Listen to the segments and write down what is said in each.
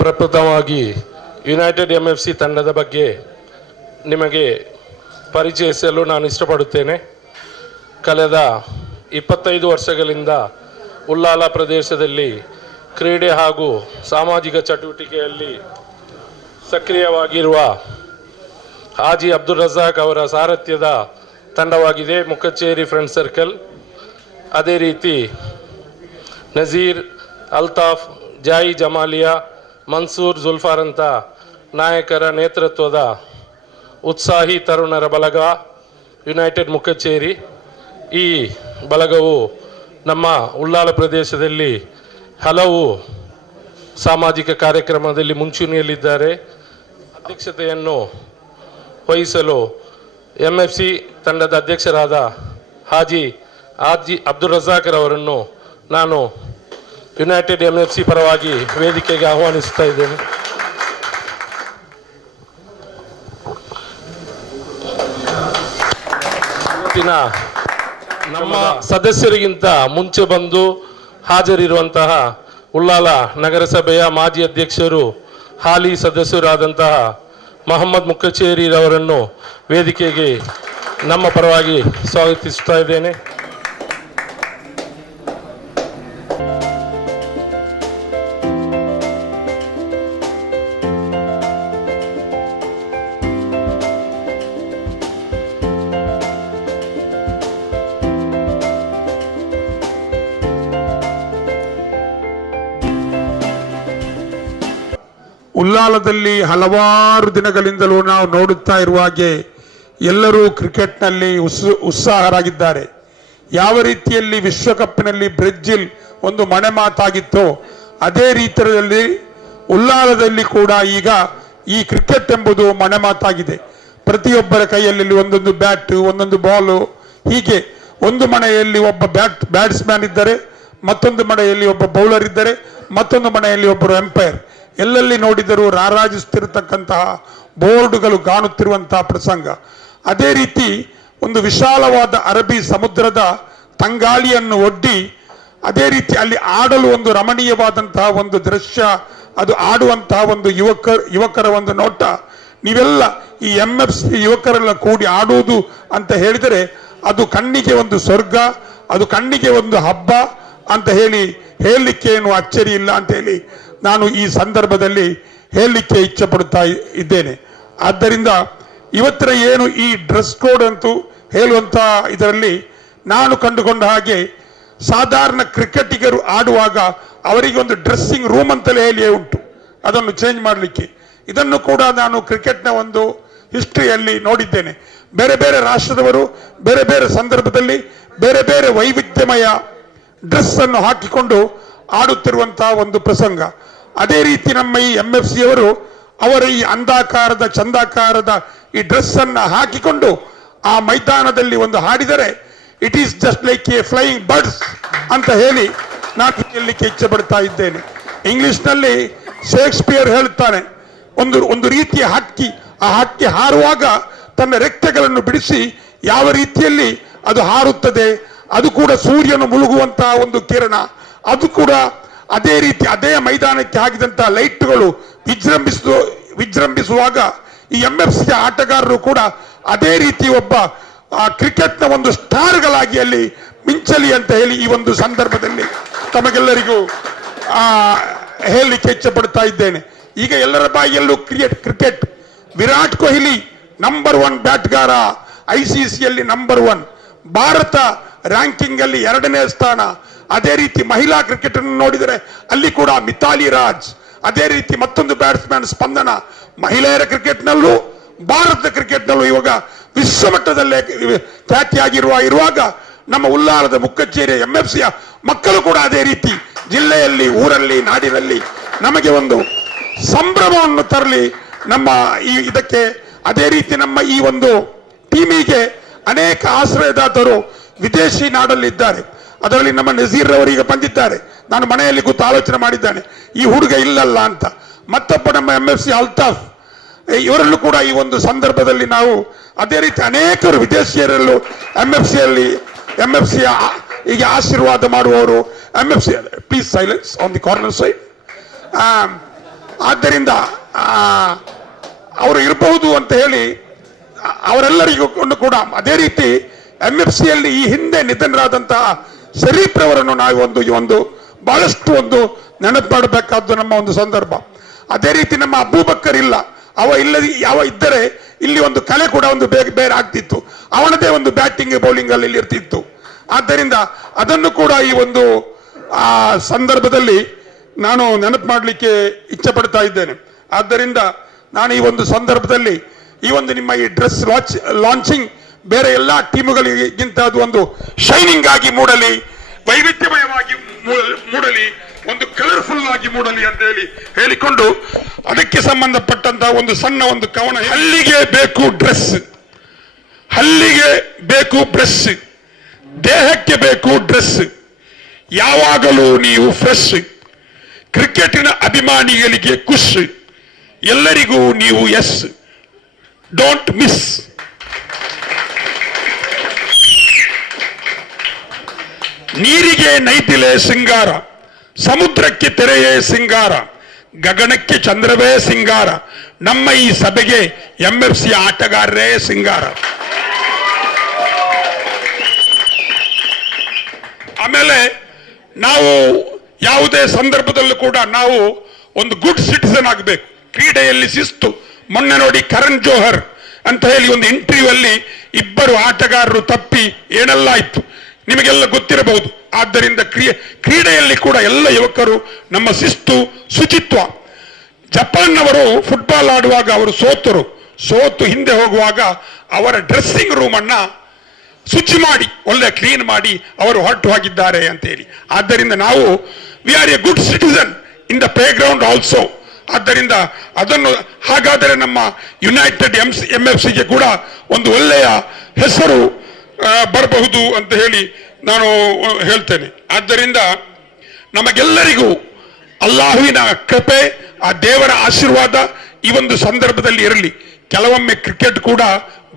ಪ್ರಪ್ರಥಮವಾಗಿ United MFC ತಂಡದ ಬಗ್ಗೆ ನಿಮಗೆ ಪರಿಚಯಿಸಲು ನಾನು ಇಷ್ಟಪಡುತ್ತೇನೆ. ಕಳೆದ 25 ವರ್ಷಗಳಿಂದ ಉಳ್ಳಾಲ ಪ್ರದೇಶದಲ್ಲಿ ಕ್ರೀಡೆ ಹಾಗೂ ಸಾಮಾಜಿಕ ಚಟುವಟಿಕೆಯಲ್ಲಿ ಸಕ್ರಿಯವಾಗಿರುವ ಹಾಜಿ ಅಬ್ದುಲ್ ರಜಾಕ್ ಅವರ ಸಾರಥ್ಯದ ತಂಡವಾಗಿದೆ ಮುಕ್ಕಚೇರಿ ಫ್ರೆಂಡ್ ಸರ್ಕಲ್. ಅದೇ ರೀತಿ ನಜೀರ್, ಅಲ್ತಾಫ್, ಜಾಯಿ ಜಮಾಲಿಯಾ, ಮನ್ಸೂರ್, ಜುಲ್ಫಾರ್ ಅಂತ ನಾಯಕರ ನೇತೃತ್ವದ ಉತ್ಸಾಹಿ ತರುಣರ ಬಳಗ ಯುನೈಟೆಡ್ ಮುಕ್ಕಚೇರಿ. ಈ ಬಳಗವು ನಮ್ಮ ಉಳ್ಳಾಲ ಪ್ರದೇಶದಲ್ಲಿ ಹಲವು ಸಾಮಾಜಿಕ ಕಾರ್ಯಕ್ರಮದಲ್ಲಿ ಮುಂಚೂಣಿಯಲ್ಲಿದ್ದಾರೆ. ಅಧ್ಯಕ್ಷತೆಯನ್ನು ವಹಿಸಲು MFC ತಂಡದ ಅಧ್ಯಕ್ಷರಾದ ಹಾಜಿ ಅಬ್ದುಲ್ ರಜಾಕ್ರವರನ್ನು ನಾನು ಯುನೈಟೆಡ್ MFC ಪರವಾಗಿ ವೇದಿಕೆಗೆ ಆಹ್ವಾನಿಸ್ತಾ ಇದ್ದೇನೆ. ನಮ್ಮ ಸದಸ್ಯರಿಗಿಂತ ಮುಂಚೆ ಬಂದು ಹಾಜರಿರುವಂತಹ ಉಳ್ಳಾಲ ನಗರಸಭೆಯ ಮಾಜಿ ಅಧ್ಯಕ್ಷರು, ಹಾಲಿ ಸದಸ್ಯರಾದಂತಹ ಮೊಹಮ್ಮದ್ ಮುಕ್ಕಚೇರಿರವರನ್ನು ವೇದಿಕೆಗೆ ನಮ್ಮ ಪರವಾಗಿ ಸ್ವಾಗತಿಸ್ತಾ ಇದ್ದೇನೆ. ಉಳ್ಳಾಲದಲ್ಲಿ ಹಲವಾರು ದಿನಗಳಿಂದಲೂ ನಾವು ನೋಡುತ್ತಾ ಇರುವ ಹಾಗೆ ಎಲ್ಲರೂ ಕ್ರಿಕೆಟ್ನಲ್ಲಿ ಉತ್ಸಾಹರಾಗಿದ್ದಾರೆ. ಯಾವ ರೀತಿಯಲ್ಲಿ ವಿಶ್ವಕಪ್ನಲ್ಲಿ ಬ್ರೆಜಿಲ್ ಒಂದು ಮನೆ ಮಾತಾಗಿತ್ತೋ ಅದೇ ರೀತಿಯಲ್ಲಿ ಉಳ್ಳಾಲದಲ್ಲಿ ಕೂಡ ಈಗ ಈ ಕ್ರಿಕೆಟ್ ಎಂಬುದು ಮನೆ ಮಾತಾಗಿದೆ. ಪ್ರತಿಯೊಬ್ಬರ ಕೈಯಲ್ಲಿ ಒಂದೊಂದು ಬ್ಯಾಟ್, ಒಂದೊಂದು ಬಾಲು, ಹೀಗೆ ಒಂದು ಮನೆಯಲ್ಲಿ ಒಬ್ಬ ಬ್ಯಾಟ್ಸ್ಮ್ಯಾನ್ ಇದ್ದರೆ, ಮತ್ತೊಂದು ಮನೆಯಲ್ಲಿ ಒಬ್ಬ ಬೌಲರ್ ಇದ್ದರೆ, ಮತ್ತೊಂದು ಮನೆಯಲ್ಲಿ ಒಬ್ಬರು ಎಂಪೈರ್. ಎಲ್ಲೆಲ್ಲಿ ನೋಡಿದರೂ ರಾರಾಜಿಸುತ್ತಿರತಕ್ಕಂತಹ ಬೋರ್ಡುಗಳು ಕಾಣುತ್ತಿರುವಂತಹ ಪ್ರಸಂಗ. ಅದೇ ರೀತಿ ಒಂದು ವಿಶಾಲವಾದ ಅರಬ್ಬಿ ಸಮುದ್ರದ ತಂಗಾಳಿಯನ್ನು ಒಡ್ಡಿ ಅದೇ ರೀತಿ ಅಲ್ಲಿ ಆಡಲು ಒಂದು ರಮಣೀಯವಾದಂತಹ ಒಂದು ದೃಶ್ಯ, ಅದು ಆಡುವಂತಹ ಒಂದು ಯುವಕರ ಒಂದು ನೋಟ. ನೀವೆಲ್ಲ ಈ MFC ಯುವಕರೆಲ್ಲ ಕೂಡಿ ಆಡುವುದು ಅಂತ ಹೇಳಿದರೆ ಅದು ಕಣ್ಣಿಗೆ ಒಂದು ಸ್ವರ್ಗ, ಅದು ಕಣ್ಣಿಗೆ ಒಂದು ಹಬ್ಬ ಅಂತ ಹೇಳಲಿಕ್ಕೆ ಏನು ಅಚ್ಚರಿ ಇಲ್ಲ ಅಂತ ಹೇಳಿ ನಾನು ಈ ಸಂದರ್ಭದಲ್ಲಿ ಹೇಳಲಿಕ್ಕೆ ಇಚ್ಛೆ ಪಡುತ್ತಾ ಇದ್ದೇನೆ. ಆದ್ದರಿಂದ ಇವತ್ತಿನ ಏನು ಈ ಡ್ರೆಸ್ ಕೋಡ್ ಅಂತೂ ಹೇಳುವಂತ ಇದರಲ್ಲಿ ನಾನು ಕಂಡುಕೊಂಡ ಹಾಗೆ ಸಾಧಾರಣ ಕ್ರಿಕೆಟಿಗರು ಆಡುವಾಗ ಅವರಿಗೆ ಒಂದು ಡ್ರೆಸ್ಸಿಂಗ್ ರೂಮ್ ಅಂತಲೇ ಹೇಳಿಯೇ ಉಂಟು, ಅದನ್ನು ಚೇಂಜ್ ಮಾಡಲಿಕ್ಕೆ. ಇದನ್ನು ಕೂಡ ನಾನು ಕ್ರಿಕೆಟ್ನ ಒಂದು ಹಿಸ್ಟ್ರಿಯಲ್ಲಿ ನೋಡಿದ್ದೇನೆ. ಬೇರೆ ಬೇರೆ ರಾಷ್ಟ್ರದವರು ಬೇರೆ ಬೇರೆ ಸಂದರ್ಭದಲ್ಲಿ ಬೇರೆ ಬೇರೆ ವೈವಿಧ್ಯಮಯ ಡ್ರೆಸ್ ಅನ್ನು ಹಾಕಿಕೊಂಡು ಆಡುತ್ತಿರುವಂತಹ ಒಂದು ಪ್ರಸಂಗ. ಅದೇ ರೀತಿ ನಮ್ಮ ಈ MFC ಅವರು ಅವರ ಈ ಅಂಧಾಕಾರದ ಚಂದಾಕಾರದ ಈ ಡ್ರೆಸ್ ಅನ್ನ ಹಾಕಿಕೊಂಡು ಆ ಮೈದಾನದಲ್ಲಿ ಒಂದು ಹಾಡಿದರೆ it is just like a flying birds ಅಂತ ಹೇಳಿ ನಾನು ಹೇಳಲಿಕ್ಕೆ ಇಚ್ಛೆ ಪಡ್ತಾ ಇದ್ದೇನೆ. ಇಂಗ್ಲಿಷ್ನಲ್ಲಿ ಶೇಕ್ಸ್ಪಿಯರ್ ಹೇಳುತ್ತಾನೆ, ಒಂದು ರೀತಿಯ ಹಕ್ಕಿ, ಆ ಹಕ್ಕಿ ಹಾರುವಾಗ ತನ್ನ ರೆಕ್ಕೆಗಳನ್ನು ಬಿಡಿಸಿ ಯಾವ ರೀತಿಯಲ್ಲಿ ಅದು ಹಾರುತ್ತದೆ, ಅದು ಕೂಡ ಸೂರ್ಯನು ಮುಳುಗುವಂತಹ ಒಂದು ಕಿರಣ, ಅದು ಕೂಡ ಅದೇ ರೀತಿ ಅದೇ ಮೈದಾನಕ್ಕೆ ಹಾಕಿದಂತಹ ಲೈಟ್ಗಳು ವಿಜೃಂಭಿಸುವಾಗ ಈ MFC ಆಟಗಾರರು ಕೂಡ ಅದೇ ರೀತಿ ಒಬ್ಬ ಕ್ರಿಕೆಟ್ನ ಒಂದು ಸ್ಟಾರ್ಗಳಾಗಿ ಅಲ್ಲಿ ಮಿಂಚಲಿ ಅಂತ ಹೇಳಿ ಈ ಒಂದು ಸಂದರ್ಭದಲ್ಲಿ ತಮಗೆಲ್ಲರಿಗೂ ಹೇಳಲಿಕ್ಕೆ ಇಚ್ಛೆ ಪಡ್ತಾ ಇದ್ದೇನೆ. ಈಗ ಎಲ್ಲರ ಬಾಯಿಯಲ್ಲೂ ಕ್ರಿಕೆಟ್. ವಿರಾಟ್ ಕೊಹ್ಲಿ ನಂಬರ್ 1 ಬ್ಯಾಟ್ಗಾರ, ICCಯಲ್ಲಿ ನಂಬರ್ 1, ಭಾರತ ರ್ಯಾಂಕಿಂಗ್ ಅಲ್ಲಿ 2ನೇ ಸ್ಥಾನ. ಅದೇ ರೀತಿ ಮಹಿಳಾ ಕ್ರಿಕೆಟ್ ಅನ್ನು ನೋಡಿದರೆ ಅಲ್ಲಿ ಕೂಡ ಮಿತಾಲಿ ರಾಜ್, ಅದೇ ರೀತಿ ಮತ್ತೊಂದು ಬ್ಯಾಟ್ಸ್ಮನ್ ಸ್ಪಂದನ. ಮಹಿಳೆಯರ ಕ್ರಿಕೆಟ್ನಲ್ಲೂ ಭಾರತ ಕ್ರಿಕೆಟ್ನಲ್ಲೂ ಇವಾಗ ವಿಶ್ವಮಟ್ಟದಲ್ಲೇ ಖ್ಯಾತಿಯಾಗಿರುವಾಗ ನಮ್ಮ ಉಳ್ಳಾಲದ ಮುಕ್ಕಚೇರಿ MFCಯ ಮಕ್ಕಳು ಕೂಡ ಅದೇ ರೀತಿ ಜಿಲ್ಲೆಯಲ್ಲಿ, ಊರಲ್ಲಿ, ನಾಡಿನಲ್ಲಿ ನಮಗೆ ಒಂದು ಸಂಭ್ರಮವನ್ನು ತರಲಿ ನಮ್ಮ ಇದಕ್ಕೆ. ಅದೇ ರೀತಿ ನಮ್ಮ ಈ ಒಂದು ಟೀಮಿಗೆ ಅನೇಕ ಆಶ್ರಯದಾತರು ವಿದೇಶಿ ನಾಡಲ್ಲಿದ್ದಾರೆ. ಅದರಲ್ಲಿ ನಮ್ಮ ನಜೀರ್ ಅವರಿಗೆ ಬಂದಿದ್ದಾರೆ. ನಾನು ಮನೆಯಲ್ಲಿ ಕೂತು ಆಲೋಚನೆ ಮಾಡಿದ್ದಾನೆ, ಈ ಹುಡುಗ ಇಲ್ಲಲ್ಲ ಅಂತ. ಮತ್ತೊಬ್ಬ ನಮ್ಮ MFC ಅಲ್ತಾಫ್, ಇವರಲ್ಲೂ ಕೂಡ ಈ ಒಂದು ಸಂದರ್ಭದಲ್ಲಿ ನಾವು ಅದೇ ರೀತಿ ಅನೇಕರು ವಿದೇಶಿಯರಲ್ಲೂ MFCಯ ಹೀಗೆ ಆಶೀರ್ವಾದ ಮಾಡುವವರು. MFC, please silence on the corner side. ಆದ್ದರಿಂದ ಅವರು ಇರಬಹುದು ಅಂತ ಹೇಳಿ ಅವರೆಲ್ಲರಿಗೂ ಕೂಡ ಅದೇ ರೀತಿ MFC ಯಲ್ಲಿ ಈ ಹಿಂದೆ ನಿಧನರಾದಂತಹ ಶರೀಫ್ ರವರನ್ನು ನಾವು ಒಂದು ಬಹಳಷ್ಟು ನೆನಪು ಮಾಡಬೇಕಾದ್ದು ನಮ್ಮ ಒಂದು ಸಂದರ್ಭ. ಅದೇ ರೀತಿ ನಮ್ಮ ಅಬೂಬಕ್ಕರ್ ಇಲ್ಲ, ಯಾವ ಇದ್ದರೆ ಇಲ್ಲಿ ಒಂದು ಕಲೆ ಕೂಡ ಬೇರೆ ಆಗ್ತಿತ್ತು, ಅವನದೇ ಒಂದು ಬ್ಯಾಟಿಂಗ್ ಬೌಲಿಂಗ್ ಅಲ್ಲಿ ಇರ್ತಿತ್ತು. ಆದ್ದರಿಂದ ಅದನ್ನು ಕೂಡ ಈ ಒಂದು ಸಂದರ್ಭದಲ್ಲಿ ನಾನು ನೆನಪು ಮಾಡಲಿಕ್ಕೆ ಇಚ್ಛೆ ಪಡ್ತಾ ಇದ್ದೇನೆ. ಆದ್ದರಿಂದ ನಾನು ಈ ಒಂದು ಸಂದರ್ಭದಲ್ಲಿ ನಿಮ್ಮ ಈ ಡ್ರೆಸ್ ಲಾಂಚಿಂಗ್ ಬೇರೆ ಎಲ್ಲಾ ಟೀಮುಗಳಿಗಿಂತ ಅದು ಒಂದು ಶೈನಿಂಗ್ ಆಗಿ ಮೂಡಲಿ, ವೈವಿಧ್ಯಮಯವಾಗಿ ಮೂಡಲಿ, ಒಂದು ಕಲರ್ಫುಲ್ ಆಗಿ ಮೂಡಲಿ ಅಂತ ಹೇಳಿಕೊಂಡು ಅದಕ್ಕೆ ಸಂಬಂಧಪಟ್ಟಂತಹ ಒಂದು ಸಣ್ಣ ಕವನ. ಹಲ್ಲಿಗೆ ಬೇಕು ಡ್ರೆಸ್, ಹಲ್ಲಿಗೆ ಬೇಕು ಬ್ರಷ್, ದೇಹಕ್ಕೆ ಬೇಕು ಡ್ರೆಸ್, ಯಾವಾಗಲೂ ನೀವು ಫ್ರೆಶ್, ಕ್ರಿಕೆಟಿನ ಅಭಿಮಾನಿಗಳಿಗೆ ಖುಷ್, ಎಲ್ಲರಿಗೂ ನೀವು ಎಸ್, ಡೋಂಟ್ ಮಿಸ್. ನೀರಿಗೆ ನೈತಿಲೆ ಸಿಂಗಾರ, ಸಮುದ್ರಕ್ಕೆ ತೆರೆಯೇ ಸಿಂಗಾರ, ಗಗನಕ್ಕೆ ಚಂದ್ರವೇ ಸಿಂಗಾರ, ನಮ್ಮ ಈ ಸಭೆಗೆ MFC ಆಟಗಾರರೇ ಸಿಂಗಾರ. ಆಮೇಲೆ ನಾವು ಯಾವುದೇ ಸಂದರ್ಭದಲ್ಲೂ ಕೂಡ ನಾವು ಒಂದು ಗುಡ್ ಸಿಟಿಸನ್ ಆಗಬೇಕು. ಕ್ರೀಡೆಯಲ್ಲಿ ಶಿಸ್ತು. ಮೊನ್ನೆ ನೋಡಿ ಕರಣ್ ಜೋಹರ್ ಅಂತ ಹೇಳಿ ಒಂದು ಇಂಟರ್ವ್ಯೂ ಅಲ್ಲಿ ಇಬ್ಬರು ಆಟಗಾರರು ತಪ್ಪಿ ಏನೆಲ್ಲ ಆಯ್ತು ನಿಮಗೆಲ್ಲ ಗೊತ್ತಿರಬಹುದು. ಆದ್ದರಿಂದ ಕ್ರೀಡೆಯಲ್ಲಿ ಕೂಡ ಎಲ್ಲ ಯುವಕರು ನಮ್ಮ ಶಿಸ್ತು, ಶುಚಿತ್ವ. ಜಪಾನ್ನವರು ಫುಟ್ಬಾಲ್ ಆಡುವಾಗ ಅವರು ಸೋತು ಹಿಂದೆ ಹೋಗುವಾಗ ಅವರ ಡ್ರೆಸ್ಸಿಂಗ್ ರೂಮ್ ಅನ್ನ ಶುಚಿ ಮಾಡಿ ಒಳ್ಳೆ ಕ್ಲೀನ್ ಮಾಡಿ ಅವರು ಹೊರಟು ಹೋಗಿದ್ದಾರೆ ಅಂತ ಹೇಳಿ. ಆದ್ದರಿಂದ ನಾವು we are A good citizen in the play ground also. ಆದ್ದರಿಂದ ಅದನ್ನು ಹಾಗಾದರೆ ನಮ್ಮ ಯುನೈಟೆಡ್ MFCಗೆ ಕೂಡ ಒಂದು ಒಳ್ಳೆಯ ಹೆಸರು ಬರಬಹುದು ಅಂತ ಹೇಳಿ ನಾನು ಹೇಳ್ತೇನೆ. ಆದ್ದರಿಂದ ನಮಗೆಲ್ಲರಿಗೂ ಅಲ್ಲಾಹುವಿನ ಕೃಪೆ, ಆ ದೇವರ ಆಶೀರ್ವಾದ ಈ ಒಂದು ಸಂದರ್ಭದಲ್ಲಿ ಇರಲಿ. ಕೆಲವೊಮ್ಮೆ ಕ್ರಿಕೆಟ್ ಕೂಡ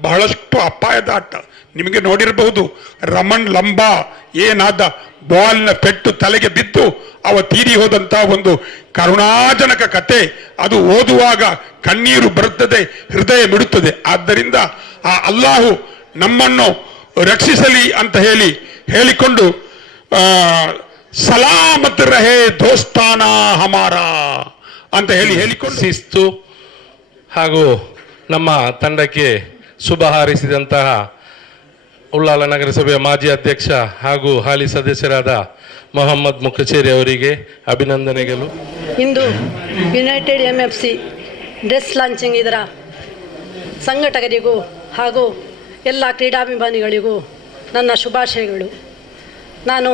ಬಹಳಷ್ಟು ಅಪಾಯದ ಆಟ. ನಿಮಗೆ ನೋಡಿರಬಹುದು ರಮಣ್ ಲಂಬಾ ಏನಾದ, ಬಾಲ್ನ ಪೆಟ್ಟು ತಲೆಗೆ ಬಿದ್ದು ಅವ ತೀರಿ ಹೋದಂತಹ ಒಂದು ಕರುಣಾಜನಕ ಕತೆ. ಅದು ಓದುವಾಗ ಕಣ್ಣೀರು ಬರುತ್ತದೆ, ಹೃದಯ ಮಿಡುತ್ತದೆ. ಆದ್ದರಿಂದ ಆ ಅಲ್ಲಾಹು ನಮ್ಮನ್ನು ರಕ್ಷಿಸಲಿ ಅಂತ ಹೇಳಿಕೊಂಡು ಸಲಾಮತ್ ರಹೇ ದೋಸ್ತಾನ ಹಮಾರ ಅಂತ ಹೇಳಿಕೊಂಡು ಶಿಸ್ತು ಹಾಗೂ ನಮ್ಮ ತಂಡಕ್ಕೆ ಶುಭ ಹಾರೈಸಿದಂತಹ ಉಳ್ಳಾಲ ನಗರಸಭೆಯ ಮಾಜಿ ಅಧ್ಯಕ್ಷ ಹಾಗೂ ಹಾಲಿ ಸದಸ್ಯರಾದ ಮೊಹಮ್ಮದ್ ಮುಖಚೇರಿ ಅವರಿಗೆ ಅಭಿನಂದನೆಗಳು. ಇಂದು ಯುನೈಟೆಡ್ MFC ಡ್ರೆಸ್ ಲಾಂಚಿಂಗ್ ಇದರ ಸಂಘಟಕರಿಗೂ ಹಾಗೂ ಎಲ್ಲ ಕ್ರೀಡಾಭಿಮಾನಿಗಳಿಗೂ ನನ್ನ ಶುಭಾಶಯಗಳು. ನಾನು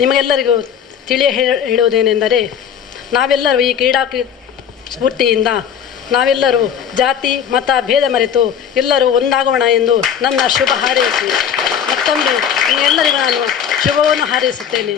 ನಿಮಗೆಲ್ಲರಿಗೂ ಹೇಳುವುದೇನೆಂದರೆ, ನಾವೆಲ್ಲರೂ ಈ ಕ್ರೀಡಾ ಸ್ಫೂರ್ತಿಯಿಂದ ನಾವೆಲ್ಲರೂ ಜಾತಿ ಮತ ಭೇದ ಮರೆತು ಎಲ್ಲರೂ ಒಂದಾಗೋಣ ಎಂದು ನನ್ನ ಶುಭ ಹಾರೈಸಿ ಮತ್ತೊಂದು ನಿಮ್ಮೆಲ್ಲರಿಗೂ ನಾನು ಶುಭವನ್ನು ಹಾರೈಸುತ್ತೇನೆ.